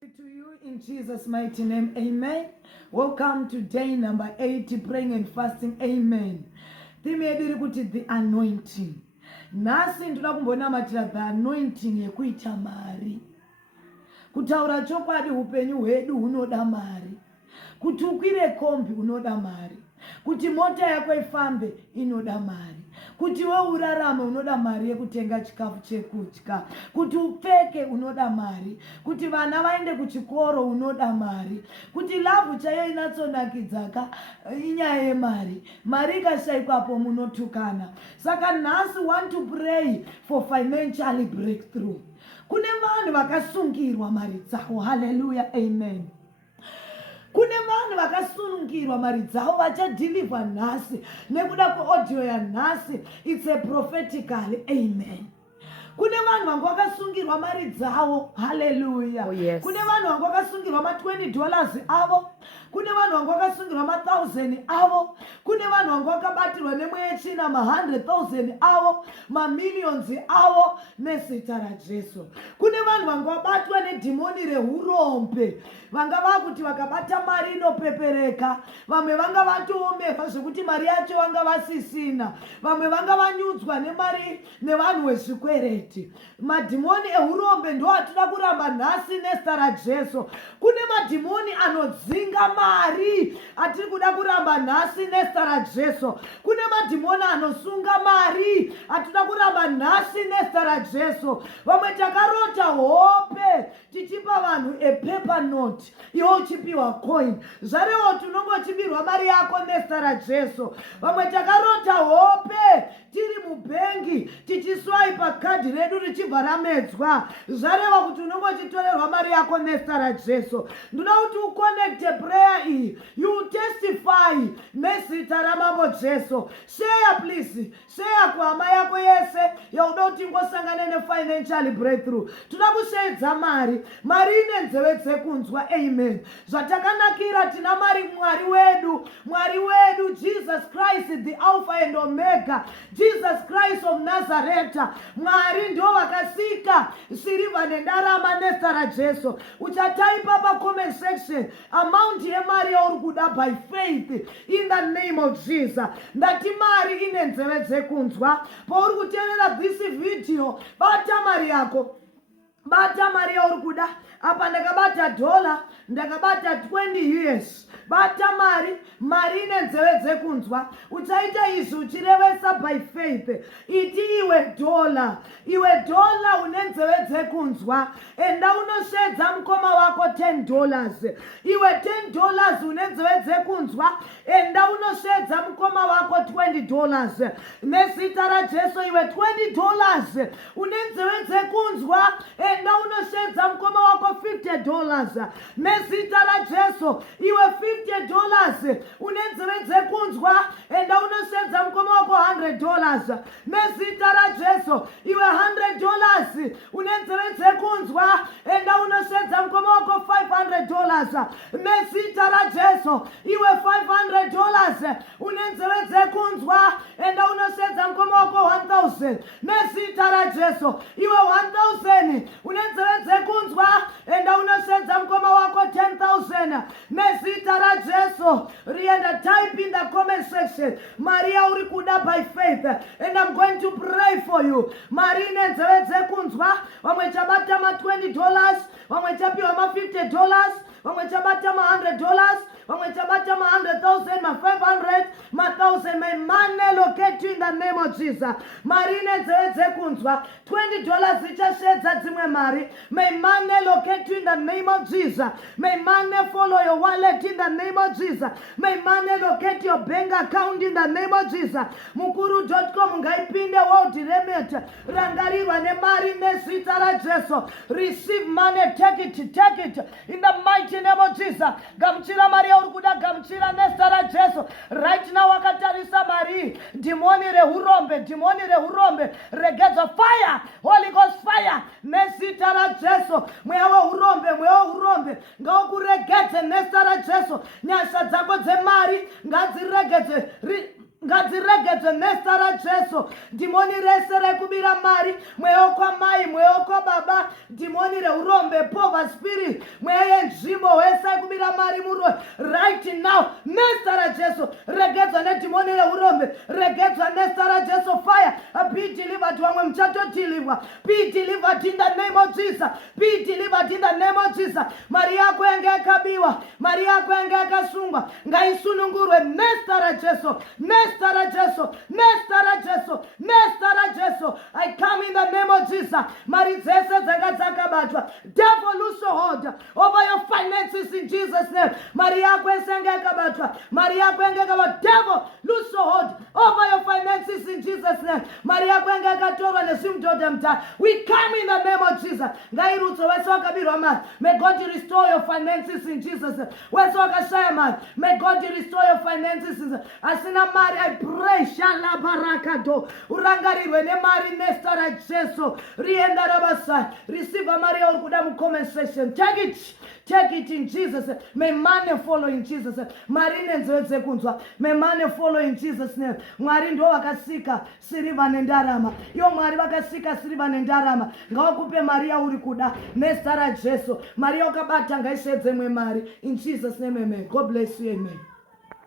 To you in Jesus' mighty name, amen. Welcome to day number 80, praying and fasting, amen. Theme yedu iri kuti the anointing. Nasi ndoda kumbonamatira the anointing yekuita mari. Kutaura chokwadi upenyu hwedu hunoda mari. Kuti ukwire kombi unoda mari. Kuti mota yako ifambe inoda mari. Kuti we urarame unoda mari yekutenga chikafu chekudya. Kuti upfeke unoda mari. Kuti vana vaende kuchikoro unoda mari. Kuti lavu chaiyo inatsonakidza inyaya yemari. Mari ikashaikwapo munotukana. Saka nhasi want to pray for financial breakthrough. Kune vanhu vakasungirwa mari dzavo. Hallelujah, amen. Kune vanhu vakasungirwa mari dzavo vachadhilivha nhasi nekuda kweaudio yanhasi. It's a prophetically, amen. Kune vanhu vanga vakasungirwa mari dzavo. Hallelujah. Oh, yes. Kune vanhu vanga vakasungirwa $20 avo. Kune vanhu vanga vakasungirwa $1,000 avo. Kune vanhu vanga vakabatirwa nemweya china $100,000 avo, millions avo nezita raJesu. Kune vanhu vanga vabatwa nedhimoni rehurombe. Vanga vakuti vakabata mari inopepereka. Vamwe vanga vatoomera zvekuti mari yacho vanga vasisina. Vamwe vanga vanyudzwa nemari nevanhu vezvikwereti. Madhimoni ehurombe ndo atida kuramba nhasi nezita raJesu. Kune madhimoni anodzinga mari atiri kuda kuramba nhasi nezita raJesu. Kune madhimoni anosunga mari atida kuramba nhasi nezita raJesu. Vamwe takarota hope tichipa vanhu a paper note, iwo uchipiwa coin. Zvarewo tunongochipirwa mari yako nezita raJesu. Vamwe takarota hope tiri mubhengi tichiswaipa kadhi redu richibva ramedzwa. Zvareva kuti unongochitorerwa mari yako nezita raJesu. Ndoda kuti uconnecte prayer iyi. You testify nezita ramambo Jesu. Share please. Share kuhama yako yese yauda kuti ngosangane nefinancial breakthrough. Toda kushaidza mari. Mari ine nzeve dzekunzwa, amen. Zvatakanakira tina mari Mwari wedu. Mwari wedu Jesus Christ the Alpha and Omega. Jesus Christ of Nazareth. Mwari ndo vakasika sirivha nendarama nezita raJesu. Uchataipa pa comment section amount yemari yauri kuda by faith in the name of Jesus. Ndati mari ine nzeve dzekunzwa. Pauri kuteerera this video, bata mari yako. Bata mari yauri kuda. Apa ndakabata $, ndakabata 20 years. Bata mari ine nzeve dzekunzwa. Uchaita izvi uchirevesa by faith. Iti iwe $, une nzeve dzekunzwa. Enda unoshedza mukoma wako $10. Iwe $10 une nzeve dzekunzwa. Enda unoshedza mukoma wako $20. Nezita raJesu iwe $20 une nzeve dzekunzwa. Enda unoshedza mukoma wako $50. Nezita raJesu iwe $50 une nzeve dzekunzwa. Enda unoshedza mukoma wako $100. Nezita raJesu iwe $100 une nzeve dzekunzwa. Enda unoshedza mukoma wako $500. Nezita raJesu iwe $500 une nzeve dzekunzwa. Enda unoshedza mukoma wako $1,000. Nezita raJesu iwe $1,000 une nzeve dzekunzwa. Enda unoshedza mukoma wako $10,000. Nezita raJesu. Rienda type in the comment section Maria uri kuda by faith, and I'm going to pray for you. Marine nzeve dzekunzwa. Vamwe chabata $20, vamwe chapiwa $50, vamwe chabata $100, vamwe chabata $100,000, $500, $1,000. May money locate you in the name of Jesus. Marine nzeve dzekunzwa. $20 zichashedza dzimwe mari. May money locate you in the name of Jesus. May money follow your wallet in the name of Jesus. May money locate your bank account in the name of Jesus. Mukuru.com ngaipinde world remit. Rangarirwa nemari nezita raJesu. Receive money, take it in the mighty name of Jesus. Gamuchira mari yauri kuda, gamuchira nezita raJesu. Right now wakatarisa mari. Demoni rehurombe regeza fire. Holy Ghost fire. Nezita raJesu. Mweya hurombe ngaukuregedze nezita raJesu. Nyasha dzako dzemari ngadziregedze ngadziregedzwe nezita raJesu. Dhimoni rese rekubira mari, mweya wekwamai, mweya wekwababa, dhimoni reurombe, poverty spirit, mweya yenzvimbo wese yekubira mari murume, right now nezita raJesu regedzwa nedhimoni reurombe, regedzwa nezita raJesu. Fire, be delivered. Vamwe muchatodeliverwa, be delivered in the name of Jesus, be delivered in the name of Jesus. Mari yako yange yakabiwa, mari yako yange yakasungwa, ngaisunungurwe nezita raJesu, nezita raJesu, nezita raJesu, nezita raJesu. I come in the name of Jesus. Mari dzese dzanga dzakabatwa, devil lose hold over your finances in Jesus name. Mari yako yese yange yakabatwa, mari yako yange yakabatwa, devil lose hold over your finances in Jesus name. Mari yako yange yakatorwa nezvimudhodha mutara, we come in the name of Jesus. Ngairudzwe wese wakabirwa mari, may God restore your finances in Jesus name. Wese wakashaya mari, may God restore your finances in Jesus. Asina mari, I pray shala barakado urangarirwe nemari nezita raJesu. Rienda rabasa, receive mari yauri kuda mu comment section. Take it in Jesus name. May money follow in Jesus name. Mari nenzeve dzekunzwa, may money follow in Jesus name. Mwari ndo vakasika sirivha nendarama, ivo Mwari vakasika sirivha nendarama. Ngavakupe mari yauri kuda nezita raJesu. Mari yaukabata ngaisvedzemwe mari in Jesus name, amen. God bless you, amen.